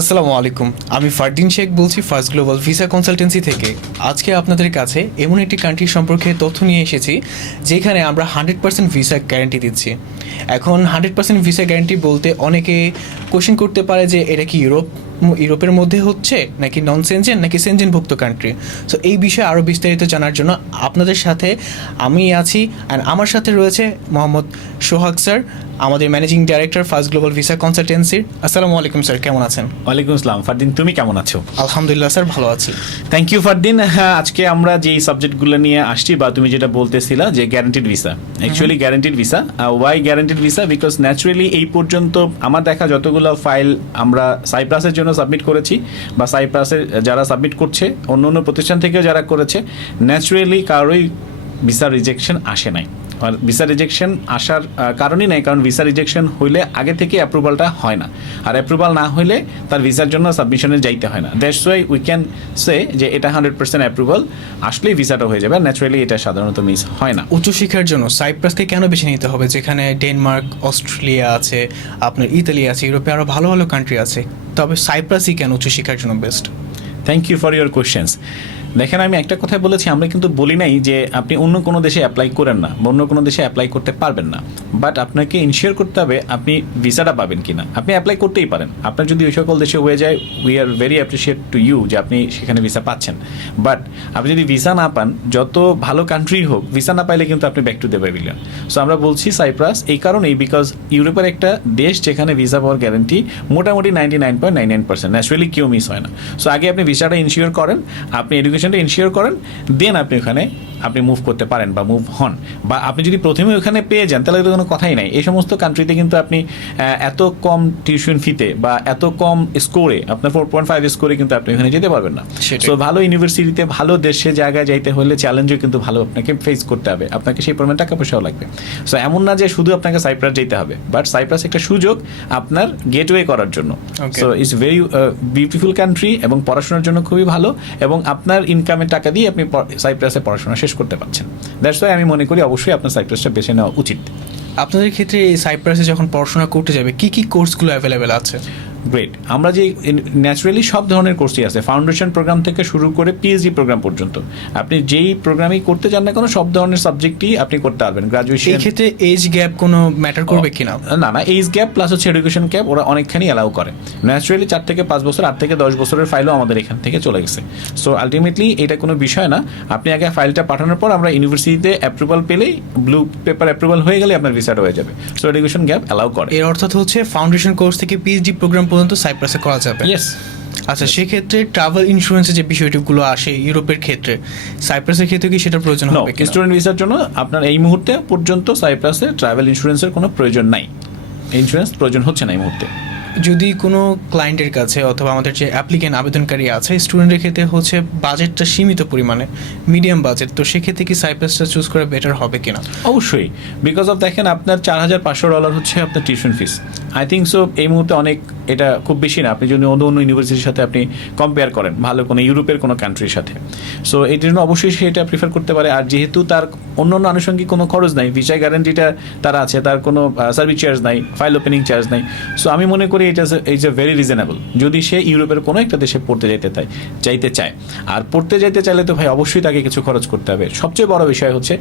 আসসালামু আলাইকুম, আমি ফারদিন শেখ বলছি ফার্স্ট গ্লোবাল ভিসা কনসালটেন্সি থেকে। আজকে আপনাদের কাছে এমন একটি কান্ট্রি সম্পর্কে তথ্য নিয়ে এসেছি যেখানে আমরা 100% ভিসা গ্যারান্টি দিচ্ছি। এখন 100% ভিসা গ্যারান্টি বলতে অনেকে কোশ্চেন করতে পারে যে এটা কি ইউরোপের মধ্যে হচ্ছে নাকি নন সেনজেন নাকি সেনজেনভুক্ত কান্ট্রি। সো এই বিষয়ে আরও বিস্তারিত জানার জন্য আপনাদের সাথে আমি আছি, অ্যান্ড আমার সাথে রয়েছে মোহাম্মদ সোহাগ স্যার, আমাদের managing director first global visa কনসালটেন্সির। আসসালামু আলাইকুম স্যার, কেমন আছেন? ওয়ালাইকুম আসসালাম ফারদিন, তুমি কেমন আছো? আলহামদুলিল্লাহ স্যার, ভালো আছি। Thank you Fardin. হ্যাঁ, আজকে আমরা যেই সাবজেক্টগুলো নিয়ে আসছি বা তুমি যেটা বলতেছিলা যে guaranteed visa, actually guaranteed visa. Why guaranteed visa? Because naturally এই পর্যন্ত আমার দেখা যতগুলো ফাইল আমরা সাইপ্রাসের জন্য সাবমিট করেছি বা সাইপ্রাসের যারা সাবমিট করছে অন্য অন্য প্রতিষ্ঠান থেকেও যারা করেছে, ন্যাচুরালি কারোই ভিসা রিজেকশন আসে নাই। আর ভিসা রিজেকশন আসার কারণই নাই, কারণ ভিসা রিজেকশন হইলে আগে থেকে অ্যাপ্রুভালটা হয় না, আর অ্যাপ্রুভাল না হইলে তার ভিসার জন্য সাবমিশনে যাইতে হয় না। That's why we can say যে এটা 100% অ্যাপ্রুভাল আসলেই ভিসাটা হয়ে যাবে। ন্যাচুরালি এটা সাধারণত মিস হয় না। উচ্চশিক্ষার জন্য সাইপ্রাসকে কেন বেছে নিতে হবে, যেখানে ডেনমার্ক, অস্ট্রেলিয়া আছে, আপনার ইতালি আছে, ইউরোপে আরও ভালো ভালো কান্ট্রি আছে, তবে সাইপ্রাসই কেন উচ্চশিক্ষার জন্য best? Thank you for your questions. দেখেন, আমি একটা কথা বলেছি, আমরা কিন্তু বলি নাই যে আপনি অন্য কোনো দেশে অ্যাপ্লাই করেন না বা অন্য কোনো দেশে অ্যাপ্লাই করতে পারবেন না, বাট আপনাকে ইনশিওর করতে হবে আপনি ভিসাটা পাবেন কিনা। আপনি অ্যাপ্লাই করতেই পারেন, আপনার যদি ওই সকল দেশে হয়ে যায়, we are very appreciate to you যে আপনি সেখানে ভিসা পাচ্ছেন। বাট আপনি যদি ভিসা না পান, যত ভালো কান্ট্রি হোক, ভিসা না পাইলে কিন্তু আপনি back to the pavilion. So আমরা বলছি সাইপ্রাস এই কারণেই, বিকজ ইউরোপের একটা দেশ যেখানে ভিসা পাওয়ার গ্যারান্টি মোটামুটি 99.99%, ন্যাচুরালি কেউ মিস হয় না। সো আগে আপনি ভিসাটা ইনশিওর করেন, আপনি এডুকেশনটা ইনশিওর করেন, দেন আপনি ওখানে আপনি মুভ করতে পারেন বা মুভ হন। বা আপনি যদি প্রথমে ওখানে পেয়ে যান তাহলে তো কোনো কথাই নাই। এই সমস্ত কান্ট্রিতে কিন্তু আপনি এত কম টিউশন ফিতে বা এত কম স্কোরে, আপনার 4.5 স্কোরে কিন্তু আপনি ওখানে যেতে পারবেন না। সো ভালো ইউনিভার্সিটিতে, ভালো দেশে জায়গায় যাইতে হলে চ্যালেঞ্জও কিন্তু ভালো আপনাকে ফেস করতে হবে, আপনাকে সেই পরিমাণ টাকা পয়সাও লাগবে। সো এমন না যে শুধু আপনাকে সাইপ্রাস যেতে হবে, বাট সাইপ্রাস একটা সুযোগ আপনার গেটওয়ে করার জন্য। So it's very beautiful country এবং পড়াশোনার জন্য খুবই ভালো, এবং আপনার ইনকামের টাকা দিয়ে আপনি সাইপ্রাসে পড়াশোনা শেষ করতে পারছেন। দ্যাটস ওয়াই আমি মনে করি অবশ্যই আপনার সাইপ্রাসটা বেছে নেওয়া উচিত। আপনাদের ক্ষেত্রে এই সাইপ্রাসে যখন পড়াশোনা করতে যাবে কি কি কোর্সগুলো অ্যাভেলেবেল আছে? গ্রেট। আমরা যে ন্যাচুরালি সব ধরনের কোর্সই আছে, ফাউন্ডেশন প্রোগ্রাম থেকে শুরু করে পিএইচডি প্রোগ্রাম পর্যন্ত। আপনি যেই প্রোগ্রামই করতে চান না, কোনো সব ধরনের সাবজেক্টই আপনি করতে পারবেন। গ্রাজুয়েশন, এই ক্ষেত্রে এজ গ্যাপ কোনো ম্যাটার করবে কিনা? না, এজ গ্যাপ প্লাস হচ্ছে এডুকেশন গ্যাপ ওরা অনেকখানি অ্যালাউ করে। ন্যাচুরালি 4 থেকে 5 বছর, 8 থেকে 10 বছরের ফাইলও আমাদের এখান থেকে চলে গেছে। সো আলটিমেটলি এটা কোনো বিষয় না। আপনি আগে ফাইলটা পাঠানোর পর আমরা ইউনিভার্সিটিতে অ্যাপ্রুভাল পেলেই, ব্লু পেপার অ্যাপ্রুভাল হয়ে গেলে আপনার ভিসাটা হয়ে যাবে। সো এডুকেশন গ্যাপ অ্যালাউ করে। এর অর্থাৎ হচ্ছে ফাউন্ডেশন কোর্স থেকে পিএইচডি প্রোগ্রাম পর্যন্ত সাইপ্রাসে করা যাবে। ইয়েস। আচ্ছা, সেক্ষেত্রে ট্রাভেল ইন্স্যুরেন্সের যে বিষয়গুলো আসে ইউরোপের ক্ষেত্রে, সাইপ্রাসের ক্ষেত্রে কি সেটা প্রয়োজন হবে? স্টুডেন্ট ভিসার জন্য আপনার এই মুহূর্তে পর্যন্ত সাইপ্রাসে ট্রাভেল ইন্স্যুরেন্সের কোনো প্রয়োজন নাই। ইন্স্যুরেন্স প্রয়োজন হচ্ছে না এই মুহূর্তে। যদি কোনো ক্লায়েন্টের কাছে অথবা আমাদের যে অ্যাপ্লিকেন্ট আবেদনকারী আছে, স্টুডেন্টের ক্ষেত্রে হচ্ছে বাজেটটা সীমিত পরিমাণে, মিডিয়াম বাজেট, তো সেক্ষেত্রে কি সাইপ্রাসটা চুজ করা বেটার হবে কিনা? অবশ্যই, বিকজ অফ দেখেন আপনার $4,500 হচ্ছে আপনার tuition fees. I think so এই মুহূর্তে অনেক, এটা খুব বেশি না। আপনি যদি অন্য অন্য ইউনিভার্সিটির সাথে আপনি কম্পেয়ার করেন, ভালো কোনো ইউরোপের কোনো কান্ট্রির সাথে, সো এই জন্য অবশ্যই সে এটা প্রিফার করতে পারে। আর যেহেতু তার অন্য অন্য আনুষঙ্গিক কোনো খরচ নাই, ভিসা গ্যারান্টিটা তার আছে, তার কোনো সার্ভিস চার্জ নাই, ফাইল ওপেনিং চার্জ নাই। সো আমি মনে করি এটা ইজ এ ভেরি রিজনেবল যদি সে ইউরোপের কোনো একটা দেশে পড়তে চাইতে চায়। আর পড়তে যাইতে চাইলে তো ভাই অবশ্যই তাকে কিছু খরচ করতে হবে। সবচেয়ে বড় বিষয় হচ্ছে,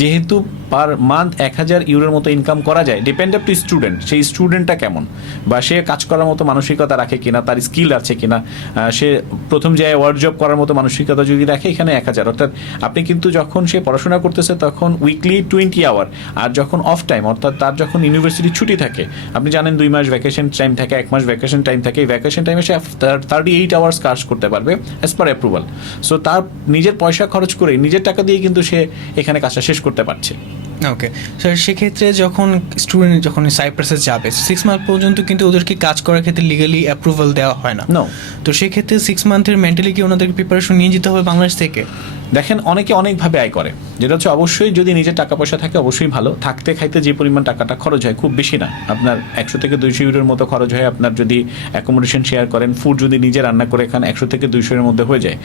যেহেতু পার মান্থ 1,000 ইউরোর মতো ইনকাম করা যায়, ডিপেন্ড আপ টু স্টুডেন্ট, সেই স্টুডেন্টটা কেমন, বা সে কাজ করার মতো মানসিকতা রাখে কিনা, তার স্কিল আছে কিনা, সে প্রথম জায়গায় ওয়ার্ক জব করার মতো মানসিকতা যদি রাখে, এখানে 1,000। অর্থাৎ আপনি কিন্তু যখন সে পড়াশোনা করতেছে তখন উইকলি 20 আওয়ার, আর যখন অফ টাইম অর্থাৎ তার যখন ইউনিভার্সিটি ছুটি থাকে, আপনি জানেন 2 মাস ভ্যাকেশন টাইম থাকে, 1 মাস ভ্যাকেশন টাইম থাকে, এই ভ্যাকেশন টাইমে সে 38 আওয়ার্স কাজ করতে পারবে অ্যাজ পার অ্যাপ্রুভাল। সো তার নিজের পয়সা খরচ করে, নিজের টাকা দিয়ে কিন্তু সে এখানে কাজটা শেষ করতে পারছে। ওকে স্যার, সেক্ষেত্রে যখন স্টুডেন্ট যখন সাইপ্রাসে যাবে 6 মান্থ পর্যন্ত কিন্তু ওদেরকে কাজ করার ক্ষেত্রে লিগালি অ্যাপ্রুভাল দেওয়া হয় না। তো সেক্ষেত্রে 6 মান্থের মেন্টালি কি ওনাদেরকে প্রিপারেশন নিয়ে যেতে হবে বাংলাদেশ থেকে? দেখেন, অনেকে অনেকভাবে আয় করে, যেটা হচ্ছে অবশ্যই যদি নিজের টাকা পয়সা থাকে অবশ্যই ভালো। থাকতে খাইতে যে পরিমাণ টাকাটা খরচ হয় খুব বেশি না, আপনার 100 থেকে 200 ইউরোর মতো খরচ হয়। আপনার যদি অ্যাকোমোডেশন শেয়ার করেন, ফুড যদি নিজে রান্না করে খান, 100 থেকে 200 এর মধ্যে হয়ে যায়।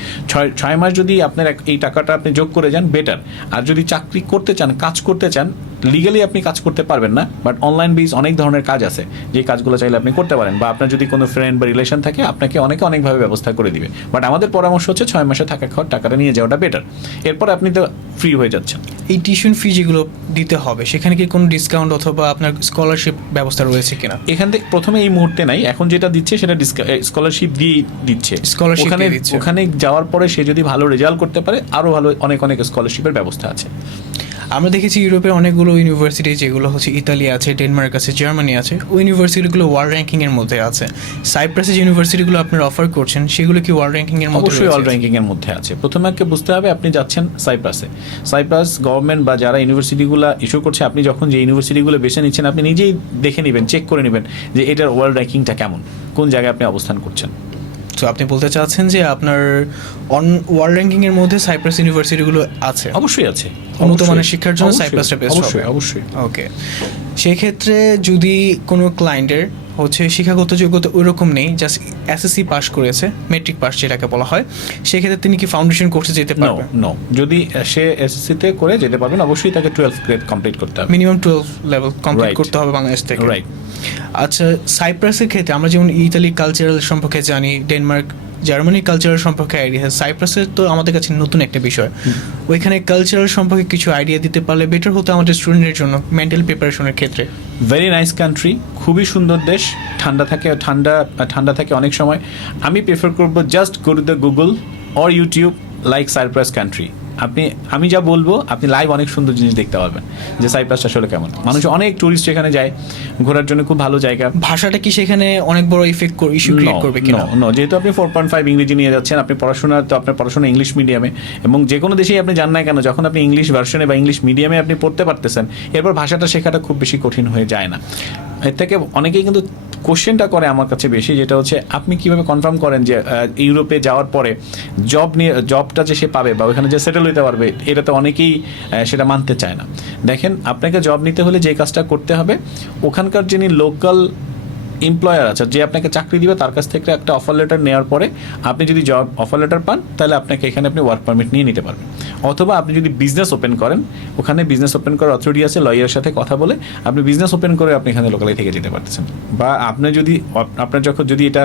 6 মাস যদি আপনার এই টাকাটা আপনি যোগ করে যান বেটার। আর যদি চাকরি করতে চান, কাজ করতে করতে চান, লিগালি আপনি কাজ করতে পারবেন না, বাট অনলাইন বেস অনেক ধরনের কাজ আছে যে কাজগুলো চাইলে আপনি করতে পারেন, বা আপনার যদি কোনো ফ্রেন্ড বা রিলেশন থাকে আপনাকে অনেকভাবে ব্যবস্থা করে দিবে। বাট আমাদের পরামর্শ হচ্ছে 6 মাসে থাকা খাওয়ার টাকাটা নিয়ে যাওয়াটা বেটার, এরপর আপনি তো ফ্রি হয়ে যাচ্ছেন। এই টিউশন ফি যেগুলো দিতে হবে সেখানে কি কোনো ডিসকাউন্ট অথবা আপনার স্কলারশিপ ব্যবস্থা রয়েছে কিনা? এখান থেকে প্রথমে এই মুহূর্তে নাই, এখন যেটা দিচ্ছে সেটা স্কলারশিপ দিয়ে দিচ্ছে। Scholarship ওখানে দিয়ে দিচ্ছে। ওখানে যাওয়ার পরে সে যদি ভালো রেজাল্ট করতে পারে আরো ভালো অনেক স্কলারশিপের ব্যবস্থা আছে। আমরা দেখেছি ইউরোপের অনেকগুলো ইউনিভার্সিটি যেগুলো হচ্ছে ইতালি আছে, ডেনমার্ক আছে, জার্মানি আছে, ওই ইউনিভার্সিটিগুলো ওয়ার্ল্ড র্যাঙ্কিংয়ের মধ্যে আছে। সাইপ্রাসের যে ইউনিভার্সিটিগুলো আপনারা অফার করছেন সেগুলো কি ওয়ার্ল্ড র্যাঙ্কিংয়ের মধ্যে অবশ্যই রয়েছে? অল র্যাঙ্কিং এর মধ্যে আছে। প্রথমে আপনাকে বুঝতে হবে আপনি যাচ্ছেন সাইপ্রাসে, সাইপ্রাস গভর্নমেন্ট বা যারা ইউনিভার্সিটিগুলো ইস্যু করছে, আপনি যখন যে ইউনিভার্সিটিগুলো বেছে নিচ্ছেন আপনি নিজেই দেখে নেবেন, চেক করে নেবেন যে এটার ওয়ার্ল্ড র্যাঙ্কিংটা কেমন, কোন জায়গায় আপনি অবস্থান করছেন। তো আপনি বলতে চাচ্ছেন যে আপনার ওয়ার্ল্ড র্যাঙ্কিংয়ের মধ্যে সাইপ্রাস ইউনিভার্সিটিগুলো আছে? অবশ্যই আছে। উন্নত মানের অবশ্যই। শিক্ষার জন্য অবশ্যই, সাইপ্রাসটা বেস্ট হবে। অবশ্যই অবশ্যই। ওকে, সেক্ষেত্রে যদি কোনো ক্লায়েন্টের হচ্ছে শিক্ষাগত যোগ্যতা ওইরকম নেই, জাস্ট এসএসসি পাস করেছে, মেট্রিক পাস যেটাকে বলা হয়, সেক্ষেত্রে তিনি কি ফাউন্ডেশন কোর্সে যেতে নো পারবেন? নো, যদি সে এসএসসিতে করে যেতে পারবেন, অবশ্যই তাকে 12 গ্রেড কমপ্লিট করতে হবে। Minimum 12 level complete Right. করতে হবে বাংলাদেশ থেকে। রাইট। আচ্ছা, সাইপ্রাসের ক্ষেত্রে আমরা যেমন ইতালি কালচারাল সম্পর্কে জানি, ডেনমার্ক জার্মানি কালচারাল সম্পর্কে আইডিয়া, সাইপ্রাসের তো আমাদের কাছে নতুন একটা বিষয়। ওইখানে কালচারাল সম্পর্কে কিছু আইডিয়া দিতে পারলে বেটার হতো আমাদের স্টুডেন্টের জন্য মেন্টাল প্রিপারেশনের ক্ষেত্রে। ভেরি নাইস কান্ট্রি, খুবই সুন্দর দেশ, ঠান্ডা থাকে অনেক সময়। আমি প্রেফার করব just go to the Google or YouTube like Cyprus country. আমি যা বলবো আপনি লাইভ অনেক সুন্দর জিনিস দেখতে পারবেন যে সাইপ্রাসটা আসলে কেমন। মানুষ অনেক টুরিস্ট এখানে যায় ঘোরার জন্য, খুব ভালো জায়গা। ভাষাটা কি সেখানে অনেক বড় ইস্যু ক্রিয়েট করবে কিনা? নো, যেহেতু আপনি 4.5 ইংরেজি নিয়ে যাচ্ছেন, আপনার পড়াশোনা ইংলিশ মিডিয়ামে, এবং যে কোনো দেশেই আপনি যান না কেন, যখন আপনি ইংলিশ ভার্সনে বা ইংলিশ মিডিয়ামে আপনি পড়তে পারতেছেন, এরপর ভাষাটা শেখাটা খুব বেশি কঠিন হয়ে যায় না। এর থেকে অনেকেই কিন্তু কোশ্চেনটা করে আমার কাছে বেশি, যেটা হচ্ছে আপনি কিভাবে কনফার্ম করেন যে ইউরোপে যাওয়ার পরে জবটা যে সে পাবে বা ওখানে যে সেটেল হতে পারবে, এটা তো অনেকেই সেটা মানতে চায় না। দেখেন, আপনাকে জব নিতে হলে যে কাজটা করতে হবে, ওখানকার যিনি লোকাল এমপ্লয়ার আছে, যে আপনাকে চাকরি দিবে, তার কাছ থেকে একটা অফার লেটার নেওয়ার পরে আপনি যদি জব অফার লেটার পান, তাহলে আপনাকে এখানে আপনি ওয়ার্ক পারমিট নিয়ে নিতে পারবেন। অথবা আপনি যদি বিজনেস ওপেন করেন, ওখানে বিজনেস ওপেন করার অথরিটি আছে, লয়ারের সাথে কথা বলে আপনি বিজনেস ওপেন করে আপনি এখানে লোকালি থেকে যেতে পারতেছেন। বা আপনার যদি এটা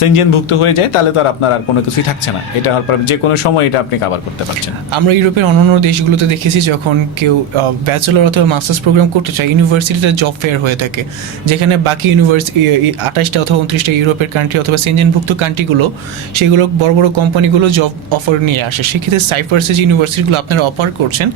সেনজেনভুক্ত হয়ে যায়, তাহলে তো আপনার আর কোনো কিছুই থাকছে না, এটা হওয়ার পর যে কোনো সময় এটা আপনি কভার করতে পারছেন। আমরা ইউরোপের অন্যান্য দেশগুলোতে দেখেছি যখন কেউ ব্যাচেলর অথবা মাস্টার্স প্রোগ্রাম করতে চায়, ইউনিভার্সিটিতে জব ফেয়ার হয়ে থাকে, যেখানে বাকি 28টা অথবা 29টা ইউরোপের কান্ট্রি অথবা সেনজেনভুক্ত কান্ট্রিগুলো, সেগুলো বড় বড় কোম্পানিগুলো জব অফার নিয়ে আসে। সেক্ষেত্রে সাইপ্রাসের যে ইউনিভার্সিটিগুলো আপনারা অফার করছেন,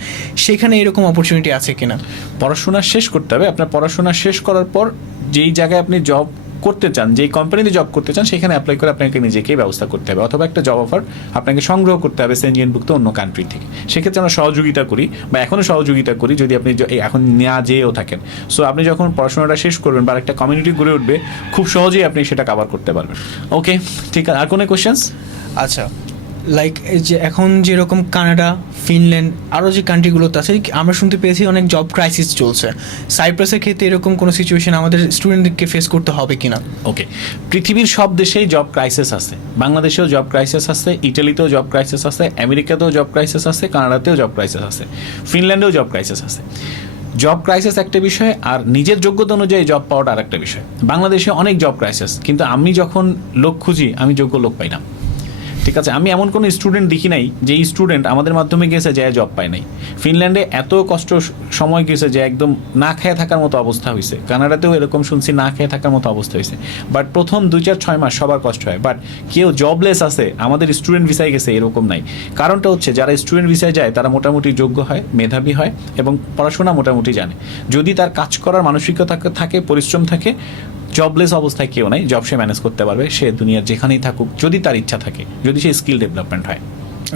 সেখানে এরকম অপরচুনিটি আছে কিনা? পড়াশোনা শেষ করতে হবে। আপনার পড়াশোনা শেষ করার পর যেই জায়গায় আপনি জব করতে চান, যেই কোম্পানিতে জব করতে চান, সেখানে অ্যাপ্লাই করে আপনাকে নিজেকেই ব্যবস্থা করতে হবে, অথবা একটা জব অফার আপনাকে সংগ্রহ করতে হবে সেনজেনভুক্ত অন্য কান্ট্রি থেকে। সেক্ষেত্রে আমরা সহযোগিতা করি বা এখনও সহযোগিতা করি, যদি আপনি এখন না যেয়েও থাকেন। সো আপনি যখন পড়াশোনাটা শেষ করবেন বা একটা কমিউনিটি গড়ে উঠবে, খুব সহজেই আপনি সেটা কভার করতে পারবেন। ওকে, ঠিক আছে। আর কোনো কোয়েশ্চেন্স? আচ্ছা, লাইক যে এখন যেরকম কানাডা, ফিনল্যান্ড, আরও যে কান্ট্রিগুলোতে আছে, আমরা শুনতে পেয়েছি অনেক জব ক্রাইসিস চলছে। সাইপ্রাসের ক্ষেত্রে এরকম কোনো সিচুয়েশন আমাদের স্টুডেন্টদেরকে ফেস করতে হবে কিনা? ওকে, পৃথিবীর সব দেশেই জব ক্রাইসিস আছে। বাংলাদেশেও জব ক্রাইসিস আছে, ইটালিতেও জব ক্রাইসিস আছে, আমেরিকাতেও জব ক্রাইসিস আছে, কানাডাতেও জব ক্রাইসিস আছে, ফিনল্যান্ডেও জব ক্রাইসিস আছে। জব ক্রাইসিস একটা বিষয়, আর নিজের যোগ্যতা অনুযায়ী জব পাওয়াটা আর একটা বিষয়। বাংলাদেশে অনেক জব ক্রাইসিস, কিন্তু আমি যখন লোক খুঁজি, আমি যোগ্য লোক পাই না। ঠিক আছে, আমি এমন কোনো স্টুডেন্ট দেখি নাই যে স্টুডেন্ট আমাদের মাধ্যমে গেছে যে জব পায় নাই। ফিনল্যান্ডে এত কষ্ট সময় গেছে যে একদম না খেয়ে থাকার মতো অবস্থা হয়েছে। কানাডাতেও এরকম শুনছি, না খেয়ে থাকার মতো অবস্থা হয়েছে। বাট প্রথম 2-4-6 মাস সবার কষ্ট হয়, বাট কেউ জবলেস আছে আমাদের স্টুডেন্ট ভিসায় গেছে এরকম নাই। কারণটা হচ্ছে যারা স্টুডেন্ট ভিসায় যায় তারা মোটামুটি যোগ্য হয়, মেধাবী হয় এবং পড়াশোনা মোটামুটি জানে। যদি তার কাজ করার মানসিকতা থাকে, পরিশ্রম থাকে, জবলেস অবস্থায় কেউ নাই, জব সে ম্যানেজ করতে পারবে, সে দুনিয়ার যেখানেই থাকুক, যদি তার ইচ্ছা থাকে, যদি সে স্কিল ডেভেলপমেন্ট হয়।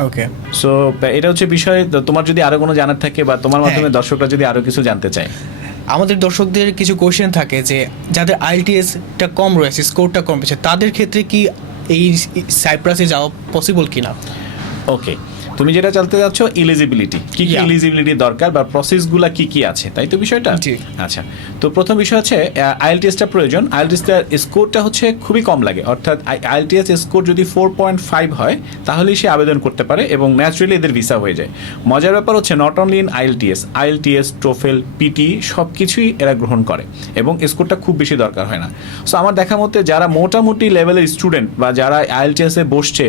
ওকে, সো এটা হচ্ছে বিষয়। তোমার যদি আরো কোনো জানার থাকে বা তোমার মাধ্যমে দর্শকরা যদি আরো কিছু জানতে চায়। আমাদের দর্শকদের কিছু কোশ্চেন থাকে যে যাদের আইএলটিএসটা কম রয়েছে, স্কোরটা কম রয়েছে, তাদের ক্ষেত্রে কি এই সাইপ্রাসে যাওয়া পসিবল কিনা? ওকে, তুমি যেটা জানতে যাচ্ছ এলিজিবিলিটি, কি কি Yeah. এলিজিবিলিটি দরকার বা প্রসেসগুলো কি কি আছে, তাই তো বিষয়টা? জি। আচ্ছা, তো প্রথম বিষয় হচ্ছে আইএলটিএসটা প্রয়োজন। আইএলটিএসটার স্কোরটা হচ্ছে খুবই কম লাগে, অর্থাৎ আইএলটিএস স্কোর যদি 4.5 হয় তাহলেই সে আবেদন করতে পারে এবং ন্যাচুরালি এদের ভিসা হয়ে যায়। মজার ব্যাপার হচ্ছে not only in IELTS, TOEFL, PTE সব কিছুই এরা গ্রহণ করে এবং স্কোরটা খুব বেশি দরকার হয় না। সো আমার দেখা মতে যারা মোটামুটি লেভেলের স্টুডেন্ট বা যারা আইএলটিএসে বসছে,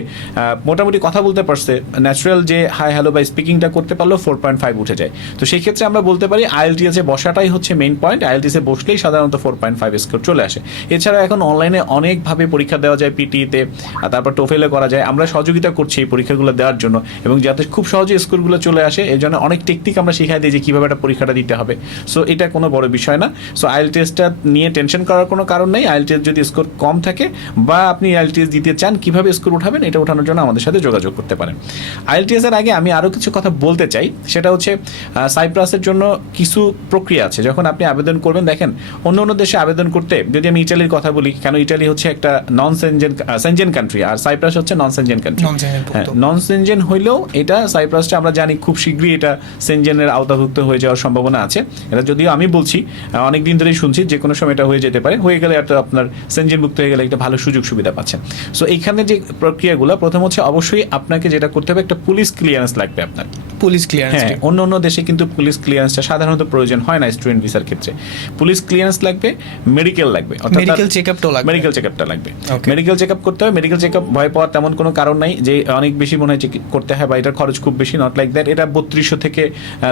মোটামুটি কথা বলতে পারছে, ন্যাচুরাল যে হাই হ্যালো বা স্পিকিংটা করতে পারলেও 4.5 উঠে যায়। তো সেই ক্ষেত্রে আমরা বলতে পারি আইএলটিএসে বসাটাই হচ্ছে মেইন পয়েন্ট। আইএলটিএসে বসলেই সাধারণত 4.5 স্কোর চলে আসে। এছাড়া এখন অনলাইনে অনেকভাবে পরীক্ষা দেওয়া যায়, পিটিতে, তারপর টোফেলে করা যায়। আমরা সহযোগিতা করছি এই পরীক্ষাগুলো দেওয়ার জন্য এবং যাতে খুব সহজে স্কোরগুলো চলে আসে, এই জন্য অনেক টেকনিক আমরা শিখাই দিই যে কীভাবে একটা পরীক্ষাটা দিতে হবে। সো এটা কোনো বড় বিষয় না। সো আইএলটিএসটা নিয়ে টেনশন করার কোনো কারণ নেই। আইএলটিএস যদি স্কোর কম থাকে বা আপনি আইএলটিএস দিতে চান, কীভাবে স্কোর উঠাবেন এটা ওঠানোর জন্য আমাদের সাথে যোগাযোগ করতে পারেন। আইএলটিএসের আগে আমি আরও কিছু কথা বলতে চাই, সেটা হচ্ছে সাইপ্রাসের জন্য কিছু প্রক্রিয়া আছে। যখন আপনি আবেদন করবেন, দেখেন অন্য অন্য দেশে আবেদন করতে, যদি আমি ইটালির কথা বলি, কেন ইটালি হচ্ছে একটা নন সেনজেন কান্ট্রি আর সাইপ্রাস হচ্ছে নন সেনজেন কান্ট্রি। নন সেনজেন হইলেও এটা সাইপ্রাসটা আমরা জানি খুব শীঘ্রই এটা সেনজেনের আওতাভুক্ত হয়ে যাওয়ার সম্ভাবনা আছে। এটা যদিও আমি বলছি অনেক দিন ধরেই শুনছি যে কোনো সময় এটা হয়ে যেতে পারে, হয়ে গেলে একটা আপনার সেনজেনভুক্ত হয়ে গেলে একটা ভালো সুযোগ সুবিধা পাচ্ছেন। সো এইখানে যে প্রক্রিয়াগুলো, প্রথম হচ্ছে অবশ্যই আপনাকে যেটা করতে হবে, একটা পুলিশ ক্লিয়ারেন্স লাগবে আপনার। Police clearance? হ্যাঁ, অন্য অন্য দেশে কিন্তু পুলিশ ক্লিয়ারেন্সটা সাধারণত প্রয়োজন হয় না স্টুডেন্ট ভিসার ক্ষেত্রে। পুলিশ ক্লিয়ারেন্স লাগবে, মেডিকেল লাগবে, মেডিকেল চেকআপটাও লাগবে। মেডিকেল চেকআপটা লাগবে, মেডিকেল চেকআপ করতে হবে। মেডিকেল চেকআপ ভয় পাওয়ার তেমন কোনো কারণ নাই যে অনেক বেশি মনে হয় করতে হয় বা এটার খরচ খুব বেশি, নট লাইক দ্যাট। এটা 3200 থেকে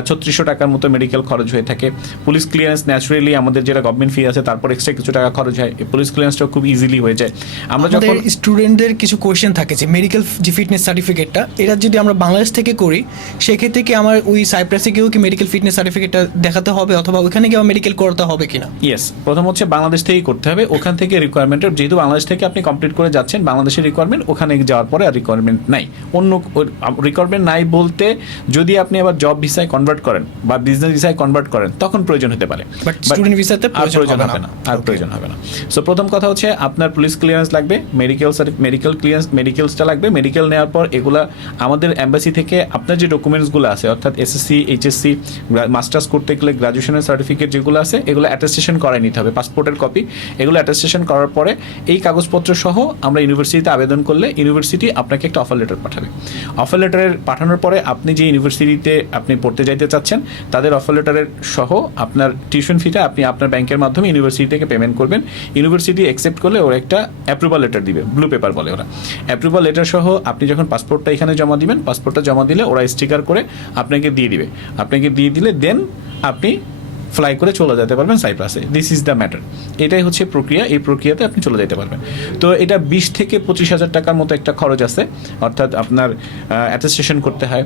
3600 টাকার মতো মেডিকেল খরচ হয়ে থাকে। পুলিশ ক্লিয়ারেন্স ন্যাচুরালি আমাদের যেটা গভর্নমেন্ট ফি আছে তারপর এক্সট্রা কিছু টাকা খরচ হয়, এই পুলিশ ক্লিয়ারেন্সটা খুব ইজিলি হয়ে যায়। আমরা যখন স্টুডেন্টদের কিছু কোয়েশ্চেন থাকে যে মেডিকেল যে ফিটনেস সার্টিফিকেটটা, এটা যদি আমরা বাংলাদেশ থেকে করি, সেক্ষেত্রে কি আমার ওই সাইপ্রাসে গিয়েও কি মেডিকেল ফিটনেস সার্টিফিকেটটা দেখাতে হবে অথবা ওখানে গিয়ে মেডিকেল করতে হবে কিনা? ইয়েস, প্রথম হচ্ছে বাংলাদেশ থেকেই করতে হবে। ওখান থেকে রিকোয়ারমেন্টের, যেহেতু বাংলাদেশ থেকে আপনি কমপ্লিট করে যাচ্ছেন, বাংলাদেশের রিকোয়ারমেন্ট, ওখানে যাওয়ার পরে আর রিকোয়ারমেন্ট নাই। অন্য রিকোয়ারমেন্ট নাই বলতে, যদি আপনি আবার জব ভিসায় কনভার্ট করেন বা বিজনেস ভিসায় কনভার্ট করেন তখন প্রয়োজন হতে পারে, বাট স্টুডেন্ট ভিসাতে প্রয়োজন হবে না। আর প্রয়োজন হবে না। সো প্রথম কথা হচ্ছে আপনার পুলিশ ক্লিয়ারেন্স লাগবে, মেডিকেল ক্লিয়ারেন্স, মেডিকেলসটা লাগবে। মেডিকেল নেওয়ার পর এগুলা আমাদের এম্বাসি থেকে আপনার যে ডকুমেন্টসগুলো আছে, অর্থাৎ এসএসসি, এইচএসসি, মাস্টার্স করতে গেলে গ্রাজুয়েশনের সার্টিফিকেট যেগুলো আছে, এগুলো অ্যাটেস্টেশন করাই নিতে হবে, পাসপোর্টের কপি। এগুলো অ্যাটেস্টেশন করার পরে এই কাগজপত্র সহ আমরা ইউনিভার্সিটিতে আবেদন করলে ইউনিভার্সিটি আপনাকে একটা অফার লেটার পাঠাবে। অফার লেটারের পাঠানোর পরে আপনি যে ইউনিভার্সিটিতে আপনি পড়তে যাইতে চাচ্ছেন, তাদের অফার লেটারের সহ আপনার টিউশন ফিটা আপনি আপনার ব্যাংকের মাধ্যমে ইউনিভার্সিটি থেকে পেমেন্ট করবেন। ইউনিভার্সিটি অ্যাকসেপ্ট করলে ওরা একটা অ্যাপ্রুভাল লেটার দিবে, ব্লু পেপার বলে ওরা। অ্যাপ্রুভাল লেটার সহ আপনি যখন পাসপোর্টটা এখানে জমা দিবেন, পাসপোর্টটা জমা দিলে ওরা স্টিকার করে আপনাকে দিয়ে দিবে। আপনাকে দিয়ে দিলে দেন আপনি ফ্লাই করে চলে যেতে পারবেন সাইপ্রাসে। This is the matter. এটাই হচ্ছে প্রক্রিয়া, এই প্রক্রিয়াতে আপনি চলে যেতে পারবেন। তো এটা 20 থেকে 25,000 টাকার মতো একটা খরচ আছে, অর্থাৎ আপনার অ্যাটেস্টেশন করতে হয়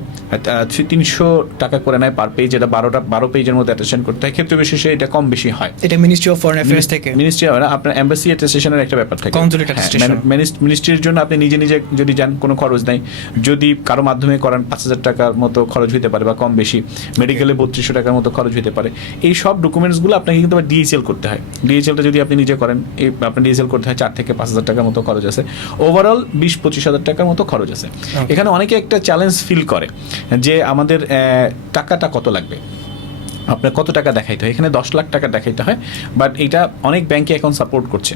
300 টাকা করে নেয় পার পেজ। এটা 12 পেজের মধ্যে অ্যাটেস্টেশন করতে হয়, ক্ষেত্র বিশেষে এটা কম বেশি হয়। এটা মিনিস্ট্রি অফ ফরেন অ্যাফেয়ার্স থেকে, মিনিস্ট্রি হয় না, আপনার এমবাসি অ্যাটেস্টেশনের একটা ব্যাপার থাকে। মিনিস্ট্রির জন্য আপনি নিজে নিজে যদি যান কোনো খরচ নাই, যদি কারো মাধ্যমে করান 5,000 টাকার মতো খরচ হতে পারে বা কম বেশি। মেডিকেলে 3200 টাকার মতো খরচ হতে পারে। এই সব ডকুমেন্টসগুলো আপনাকে কিন্তু আবার ডিএইচএল করতে হয়। ডিএইচএলটা যদি আপনি নিজে করেন, আপনার ডিএইচএল করতে হয় 4 থেকে 5,000 টাকার মতো খরচ আছে। ওভারঅল 20-25,000 টাকার মতো খরচ আছে। এখানে অনেকে একটা চ্যালেঞ্জ ফিল করে যে আমাদের টাকাটা কত লাগবে, আপনার কত টাকা দেখাইতে হয়। এখানে 10 লাখ টাকা দেখাইতে হয়, বাট এটা অনেক ব্যাংকে এখন সাপোর্ট করছে,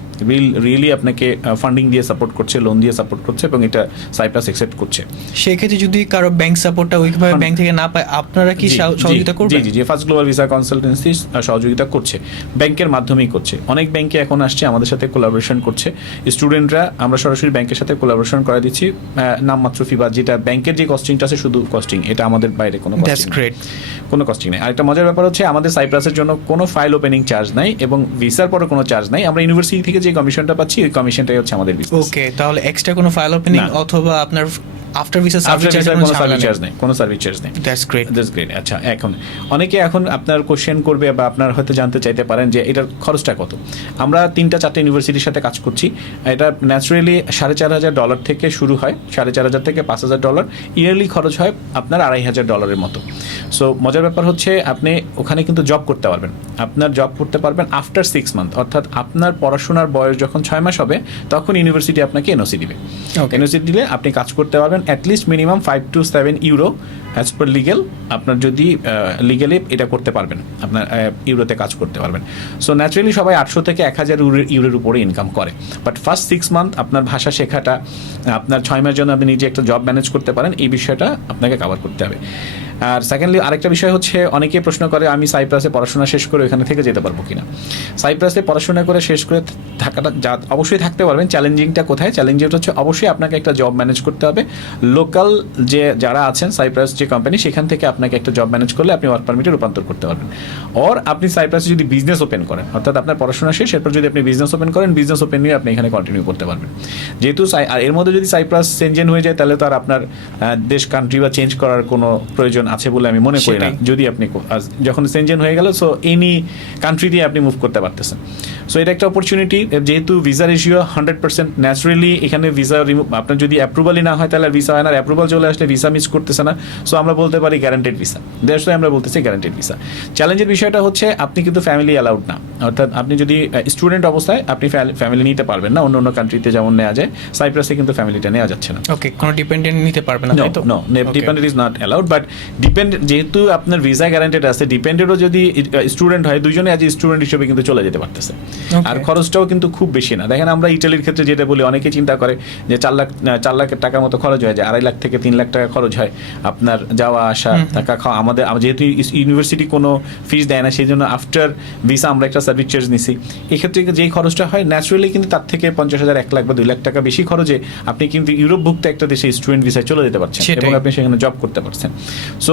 রিয়েলি আপনাকে ফান্ডিং দিয়ে সাপোর্ট করছে, লোন দিয়ে সাপোর্ট করছে এবং এটা সাইপ্রাস অ্যাকসেপ্ট করছে। সেক্ষেত্রে যদি কারো ব্যাংক সাপোর্টটা ওইভাবে ব্যাংক থেকে না পায়, আপনারা কি সহযোগিতা করবেন? জি, ফার্স্ট গ্লোবাল ভিসা কনসালটেন্সি সহযোগিতা করছে, ব্যাংকের মাধ্যমেই করছে। অনেক ব্যাংকে এখন আসছে, আমাদের সাথে কোলাবোরেশন করছে। স্টুডেন্টরা আমরা সরাসরি ব্যাংকের সাথে কোলাবোরেশন করে দিচ্ছি, নামমাত্র ফি বা যেটা ব্যাংকের যে কস্টিংটা আছে শুধু কস্টিং, এটা আমাদের বাইরে কোনো কস্টিং নেই। আরেকটা মজার ব্যাপার হচ্ছে আমাদের সাইপ্রাসের জন্য কোনো ফাইল ওপেনিং চার্জ নাই এবং ভিসার পরে কোনো চার্জ নাই। আমরা ইউনিভার্সিটি থেকে যে কমিশনটা পাচ্ছি, ওই কমিশনটাই হচ্ছে আমাদের বিজনেস। ওকে, তাহলে এক্সট্রা কোনো ফাইল ওপেনিং অথবা আপনার আফটার ভিসা সার্ভিস চার্জ নেই, কোনো সার্ভিস চার্জ নেই। That's great. আচ্ছা, অনেকে এখন আপনার কোশ্চেন করবে বা আপনার হয়তো জানতে চাইতে পারেন যে এটার খরচটা কত। আমরা 3-4 ইউনিভার্সিটির সাথে কাজ করছি। এটা ন্যাচুরালি $4,500 থেকে শুরু হয়, $4,500 থেকে $5,000। ইয়ারলি খরচ হয় আপনার $2,500 মতো। সো মজার ব্যাপার হচ্ছে আপনি ওখানে কিন্তু জব করতে পারবেন। আপনার জব করতে পারবেন আফটার 6 মান্থ, অর্থাৎ আপনার পড়াশোনার বয়স যখন 6 মাস হবে তখন ইউনিভার্সিটি আপনাকে এনওসি দিবে। এনওসি দিলে আপনি কাজ করতে পারবেন at least minimum 5 to 7 euro as per legal, আপনার যদি লিগেলি এটা করতে পারবেন, আপনার ইউরোতে কাজ করতে পারবেন। সো ন্যাচারালি সবাই 800 থেকে 1000 ইউরোর উপরে ইনকাম করে, বাট ফার্স্ট 6 মান্থ আপনার ভাষা শেখাটা, আপনার 6 মাসের জন্য আপনি নিজে একটা জব ম্যানেজ করতে পারেন, এই বিষয়টা আপনাকে কভার করতে হবে। আর সেকেন্ডলি আরেকটা বিষয় হচ্ছে, অনেকেই প্রশ্ন করে আমি সাইপ্রাসে পড়াশোনা শেষ করে ওখানে থেকে যেতে পারবো কিনা। সাইপ্রাসে পড়াশোনা করে শেষ করে থাকাটা অবশ্যই থাকতে পারবেন। চ্যালেঞ্জিংটা কোথায়? চ্যালেঞ্জিংটা হচ্ছে অবশ্যই আপনাকে একটা জব ম্যানেজ করতে হবে। লোকাল যারা আছেন সাইপ্রাস যে কোম্পানি, সেখান থেকে আপনাকে একটা জব ম্যানেজ করলে আপনি ওয়ার্ক পারমিটে রূপান্তর করতে পারবেন। অর আপনি সাইপ্রাসে যদি বিজনেস ওপেন করেন, অর্থাৎ আপনার পড়াশোনা শেষ, এরপর যদি আপনি বিজনেস ওপেন করেন, বিজনেস ওপেন নিয়ে আপনি এখানে কন্টিনিউ করতে পারবেন। যেহেতু আর এর মধ্যে যদি সাইপ্রাস সেনজেন হয়ে যায়, তাহলে তো আর আপনার দেশ কান্ট্রি বা চেঞ্জ করার কোনো প্রয়োজন আছে বলে আমি মনে করি না। যদি আপনি যখন সেনজেন হয়ে গেল, সো এনি কান্ট্রি দিয়ে আপনি মুভ করতে পারতেছেন। সো এটা একটা অপরচুনিটি। যেহেতু ভিসা রেশিও 100%, ন্যাচারালি এখানে ভিসা আপনার যদি অ্যাপ্রুভালই না হয় তাহলে ভিসা হয় না, অ্যাপ্রুভাল চলে আসলে ভিসা মিস করতেছে না। সো আমরা বলতে পারি গ্যারান্টেড ভিসা, দ্যাটস ওয়াই আমরা বলতেছি গ্যারান্টেড ভিসা। চ্যালেঞ্জের বিষয়টা হচ্ছে আপনি কিন্তু ফ্যামিলি অ্যালাউড না, অর্থাৎ আপনি যদি স্টুডেন্ট অবস্থায় আপনি ফ্যামিলি নিতে পারবেন না। অন্য কান্ট্রিতে যেমন নেওয়া যায়, সাইপ্রাসে কিন্তু ফ্যামিলিটা নেওয়া যাচ্ছে না। ওকে, কোনো ডিপেন্ডেন্ট নিতে পারবে না, তাই তো? No, dependent is not allowed, but যেহেতু আপনার ভিসা গ্যারান্টেড আছে, ডিপেন্ডেন্টও যদি স্টুডেন্ট হয়, দুইজনে আজ স্টুডেন্ট হিসেবে কিন্তু চলে যেতে পারতেছে। আর খরচটাও কিন্তু খুব বেশি না। দেখেন আমরা ইটালির ক্ষেত্রে যেটা বলি, অনেকে চিন্তা করে যে 4 লাখ টাকার মতো খরচ হয়, যে 2.5 লাখ থেকে 3 লাখ টাকা খরচ হয় আপনার যাওয়া আসা, টাকা খাওয়া। আমাদের যেহেতু ইউনিভার্সিটি কোনো ফিস দেয় না, সেই জন্য আফটার ভিসা আমরা একটা সার্ভিস চার্জ নিছি। এক্ষেত্রে যেই খরচটা হয় ন্যাচুরালি কিন্তু তার থেকে 50,000, 1 লাখ বা 2 লাখ টাকা বেশি খরচে আপনি কিন্তু ইউরোপভুক্ত একটা দেশে স্টুডেন্ট ভিসায় চলে যেতে পারছেন এবং আপনি সেখানে জব করতে পারছেন। সো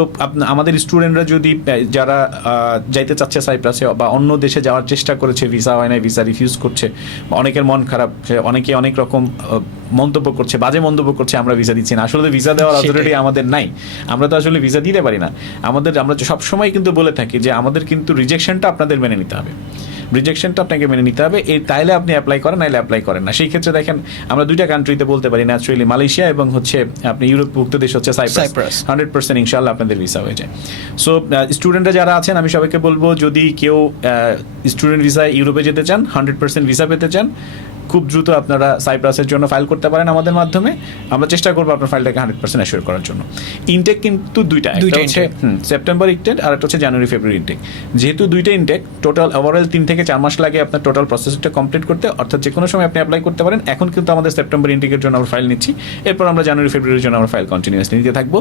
আমাদের স্টুডেন্টরা যদি যারা যাইতে চাচ্ছে সাইপ্রাসে বা অন্য দেশে যাওয়ার চেষ্টা করেছে, ভিসা হয় না, ভিসা রিফিউজ করছে, অনেকের মন খারাপ, অনেকে অনেক রকম মন্তব্য করছে, বাজে মন্তব্য করছে, আমরা ভিসা দিচ্ছি না। আসলে ভিসা দেওয়ার অথরিটি আমাদের নাই, আমরা তো আসলে ভিসা দিতে পারি না। আমরা সবসময় কিন্তু বলে থাকি যে আমাদের কিন্তু রিজেকশনটা আপনাদের মেনে নিতে হবে, রিজেকশনটা আপনাকে মেনে নিতে হবে। তাইলে আপনি অ্যাপ্লাই করেন, নাইলে অ্যাপ্লাই করেন না। সেই ক্ষেত্রে দেখেন আমরা 2টা কান্ট্রিতে বলতে পারি ন্যাচুরালি, মালয়েশিয়া এবং হচ্ছে আপনি ইউরোপভুক্ত দেশ হচ্ছে সাইপ্রাস। 100% ইনশাআল্লাহ আপনাদের ভিসা হয়ে যায়। সো স্টুডেন্টরা যারা আছেন, আমি সবাইকে বলবো, যদি কেউ স্টুডেন্ট ভিসায় ইউরোপে যেতে চান, 100% ভিসা পেতে চান, খুব দ্রুত আপনারা সাইপ্রাসের জন্য ফাইল করতে পারেন আমাদের মাধ্যমে। আমরা চেষ্টা করবো আপনার ফাইলটাকে 100% অ্যাসিওর করার জন্য। ইনটেক কিন্তু দুইটা, একটা হচ্ছে সেপ্টেম্বর ইনটেক আর একটা হচ্ছে জানুয়ারি ফেব্রুয়ারি ইনটেক। যেহেতু দুইটা ইনটেক, টোটাল ওভারঅল 3 থেকে 4 মাস লাগে আপনার টোটাল প্রসেসটা কমপ্লিট করতে, অর্থাৎ যে কোনো সময় আপনি অ্যাপ্লাই করতে পারেন। এখন কিন্তু আমাদের সেপ্টেম্বর ইনটেকের জন্য আমরা ফাইল নিচ্ছি, এরপর আমরা জানুয়ারি ফেব্রুয়ারির জন্য আমরা ফাইল কন্টিনিউয়াসলি নিতে থাকবো,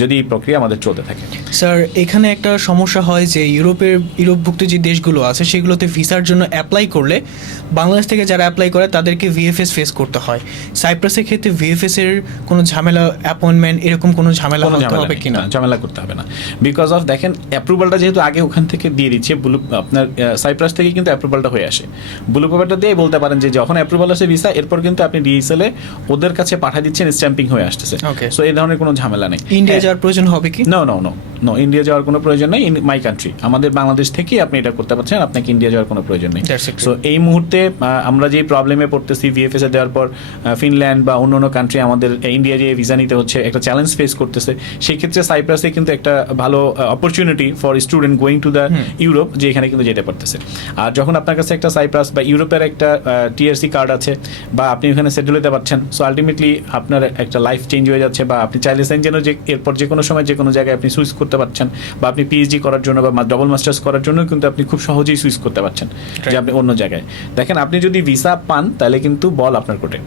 যদি এই প্রক্রিয়া আমাদের চলতে থাকে। স্যার, এখানে একটা সমস্যা হয় যে ইউরোপভুক্ত যে দেশগুলো আছে সেগুলোতে ভিসার জন্য অ্যাপ্লাই করলে বাংলাদেশ থেকে যারা অ্যাপ্লাই করে তাদেরকে VFS ফেস করতে হয়। সাইপ্রাসের ক্ষেত্রে VFS এর কোনো ঝামেলা, অ্যাপয়েন্টমেন্ট এরকম কোনো ঝামেলা হবে কিনা? ঝামেলা করতে হবে না, বিকজ অফ দেখেন অ্যাপ্রুভালটা যেহেতু আগে ওখান থেকে দিয়ে দিচ্ছে, আপনার সাইপ্রাস থেকে কিন্তু অ্যাপ্রুভালটা হয়ে আসে। ব্লু পেপারটা দিয়ে বলতে পারেন যে যখন অ্যাপ্রুভাল আসে ভিসা, এরপর কিন্তু আপনি DSL এ ওদের কাছে পাঠিয়ে দিচ্ছেন, স্ট্যাম্পিং হয়ে আসতেছে। সো এই ধরনের কোনো ঝামেলা নেই। ইন্ডিয়া যাওয়ার প্রয়োজন হবে কি? নো, ইন্ডিয়া যাওয়ার কোনো প্রয়োজন নেই। মাই কান্ট্রি, আমাদের বাংলাদেশ থেকেই আপনি এটা করতে পারছেন, আপনাকে ইন্ডিয়া যাওয়ার কোনো প্রয়োজন নেই। সো এই মুহূর্তে আমরা যে প্রবলেমে পড়তেছি, VFS এ দেওয়ার পর ফিনল্যান্ড বা অন্য কান্ট্রি আমাদের ইন্ডিয়া যে ভিসা নিতে হচ্ছে, একটা চ্যালেঞ্জ ফেস করতেছে। সেই ক্ষেত্রে সাইপ্রাসে কিন্তু একটা ভালো opportunity for student going to the Europe, যে এখানে কিন্তু যেতে পারতেছে। আর যখন আপনার কাছে একটা সাইপ্রাস বা ইউরোপের একটা TRC কার্ড আছে, বা আপনি ওখানে সেটেল হতে পারছেন, সো আলটিমেটলি আপনার একটা লাইফ চেঞ্জ হয়ে যাচ্ছে, বা আপনি চাইলে সেনজেনও যে এরপর যে কোনো সময় যে কোনো জায়গায় আপনি সুইচ করতে পারছেন, বা আপনি PhD করার জন্য বা ডবল মাস্টার্স করার জন্য কিন্তু আপনি খুব সহজেই সুইচ করতে পারছেন, যে আপনি অন্য জায়গায়। দেখেন, আপনি যদি ভিসা পান তাহলে কিন্তু বল আপনার কোর্টে।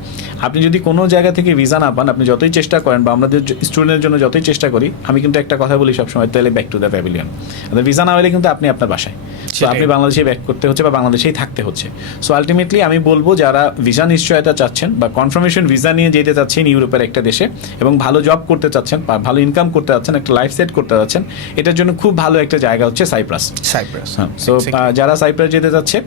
আপনি যদি কোনো জায়গা থেকে ভিসা না পান, আপনি যতই চেষ্টা করেন, বা আমাদের স্টুডেন্টের জন্য যতই চেষ্টা করি, আমি কিন্তু একটা কথা বলি সবসময়, তাহলে back to the pavilion. Visa না হলে কিন্তু আপনি আপনার বাসায়, সো আপনি বাংলাদেশে ব্যাক করতে হচ্ছে বা বাংলাদেশেই থাকতে হচ্ছে। সো আলটিমেটলি আমি বলবো, যারা ভিসা নিশ্চয়তা চাচ্ছেন বা কনফার্মেশন ভিসা নিয়ে যেতে চাচ্ছেন ইউরোপের একটা দেশে, এবং ভালো জব করতে চাচ্ছেন বা ভালো ইনকাম করতে চাচ্ছেন, একটা লাইফ সেট করতে চাচ্ছেন, এটার জন্য খুব ভালো একটা জায়গা হচ্ছে সাইপ্রাস। সো যারা সাইপ্রাস যেতে চাচ্ছে,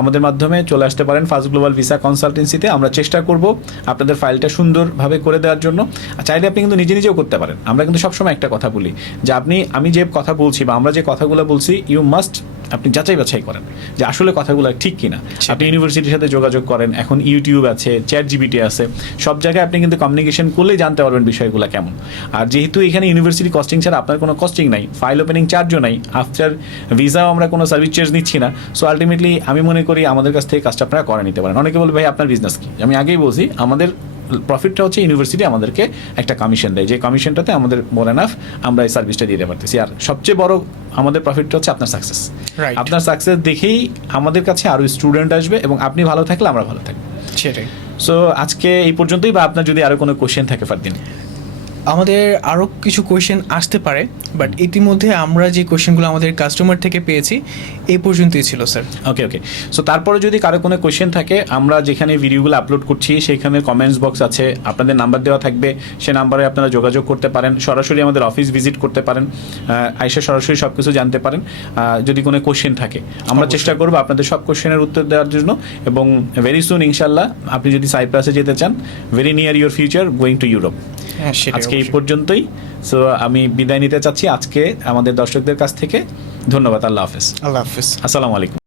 আমাদের মাধ্যমে চলে আসতে পারেন ফার্স্ট গ্লোবাল ভিসা কনসালটেন্সিতে। আমরা চেষ্টা করব আপনাদের ফাইলটা সুন্দরভাবে করে দেওয়ার জন্য। চাইলে আপনি কিন্তু নিজেও করতে পারেন। আমরা কিন্তু সবসময় একটা কথা বলি যে আমি যে কথা বলছি বা আমরা যে কথাগুলো বলছি, ইউ মাস্ট আপনি যাচাই বাছাই করেন যে আসলে কথাগুলো ঠিক কিনা। আপনি ইউনিভার্সিটির সাথে যোগাযোগ করেন, এখন ইউটিউব আছে, ChatGPT আছে, সব জায়গায় আপনি কিন্তু কমিউনিকেশন করলেই জানতে পারবেন বিষয়গুলো কেমন। আর যেহেতু এখানে ইউনিভার্সিটি কস্টিং ছাড়া আপনার কোনো কস্টিং নাই, ফাইল ওপেনিং চার্জও নাই, আফটার ভিসাও আমরা কোনো সার্ভিস চার্জ নিচ্ছি না। সো আলটিমেটলি আমি মনে করি আমাদের কাছ থেকে কাজটা আপনারা করে নিতে পারেন। অনেকে বলবে ভাই আপনার বিজনেস কি? আমি আগেই বলছি, আমাদের প্রফিটটা হচ্ছে ইউনিভার্সিটি আমাদেরকে একটা কমিশন দেয়, যে কমিশনটাতে আমাদের মোর এনাফ আমরা এই সার্ভিসটা দিতে পারতেছি। আর সবচেয়ে বড় আমাদের প্রফিটটা হচ্ছে আপনার সাকসেস। Right. আপনার সাকসেস দেখেই আমাদের কাছে আরও স্টুডেন্ট আসবে এবং আপনি ভালো থাকলে আমরা ভালো থাকবো। সেটাই। সো আজকে এই পর্যন্তই, বা আপনার যদি আরও কোনো কোশ্চেন থাকে ফারদিন। আমাদের আরও কিছু কোয়েশ্চেন আসতে পারে, বাট ইতিমধ্যে আমরা যে কোয়েশ্চেনগুলো আমাদের কাস্টমার থেকে পেয়েছি এই পর্যন্তই ছিল স্যার। ওকে। সো তারপরে যদি কারো কোনো কোয়েশ্চেন থাকে, আমরা যেখানে ভিডিওগুলো আপলোড করছি সেখানে কমেন্টস বক্স আছে, আপনাদের নাম্বার দেওয়া থাকবে, সে নাম্বারে আপনারা যোগাযোগ করতে পারেন, সরাসরি আমাদের অফিস ভিজিট করতে পারেন, আইসা সরাসরি সব কিছু জানতে পারেন যদি কোনো কোয়েশ্চেন থাকে। আমরা অবশ্যই। চেষ্টা করবো আপনাদের সব কোয়েশ্চেনের উত্তর দেওয়ার জন্য, এবং ভেরি সুন ইনশাল্লাহ আপনি যদি সাইপ্রাসে যেতে চান, very near your future going to Europe. হ্যাঁ, সেটাই আজকে এই অবশ্যই। পর্যন্তই। সো আমি বিদায় নিতে চাচ্ছি আজকে আমাদের দর্শকদের কাছ থেকে। ধন্যবাদ। আল্লাহ হাফেজ। আল্লাহ হাফিজ। আসসালামু আলাইকুম।